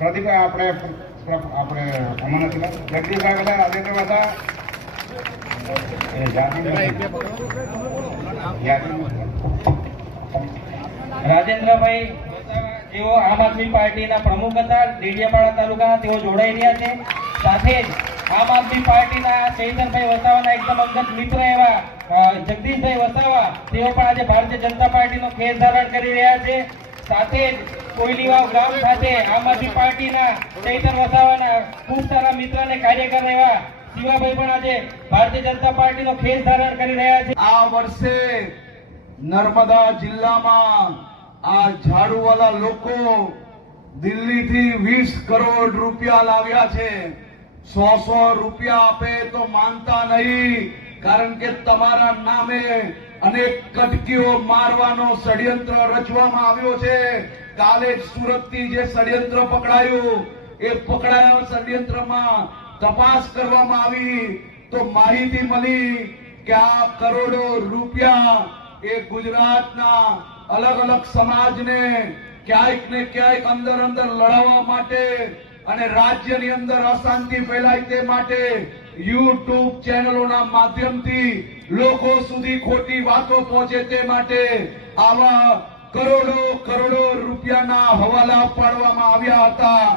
પ્રદીપભાઈ આપણે અમારા જગદીશભાઈ બધા રાજેન્દ્ર બધા રાજેન્દ્રભાઈ જેઓ આમ આદમી પાર્ટીના પ્રમુખ હતા, ડેડિયાપાડા તાલુકાના, તેઓ જોડાઈ રહ્યા છે. સાથે જ આમ આદમી પાર્ટીના ચૈતરભાઈ વસાવાના એકદમ અંગત મિત્ર એવા જગદીશભાઈ વસાવા, તેઓ પણ આજે ભારતીય જનતા પાર્ટીનો ખેસ ધારણ કરી રહ્યા છે. સાથે જ કોયલીવાવ ગ્રામ ખાતે આમ આદમી પાર્ટીના ચૈતર વસાવાના ખૂબ સારા મિત્ર અને કાર્યકર એવા શિવાભાઈ પણ આજે ભારતીય જનતા પાર્ટીનો ખેસ ધારણ કરી રહ્યા છે. આ વર્ષે નર્મદા જિલ્લામાં આ ઝાડુવાલા લોકો દિલ્હીથી 20 કરોડ રૂપિયા લાવ્યા છે. 100 રૂપિયા આપે તો માનતા નહીં, કારણ કે તમારા નામે અનેક કટકીઓ મારવાનો ષડયંત્ર રચવામાં આવ્યો છે. કાલે જ સુરતથી જે ષડયંત્ર પકડાયું, એ પકડાયા ષડયંત્રમાં તપાસ કરવામાં આવી તો માહિતી મળી કે આ કરોડો રૂપિયા એ ગુજરાતના અલગ અલગ સમાજને ક્યાંક ને ક્યાંક અંદર લડાવવા માટે અને રાજ્યની અંદર અશાંતિ ફેલાય તે માટે યુટ્યુબ ચેનલોના માધ્યમથી લોકો સુધી ખોટી વાતો પહોંચે તે માટે આવા કરોડો રૂપિયાના હવાલા પાડવામાં આવ્યા હતા.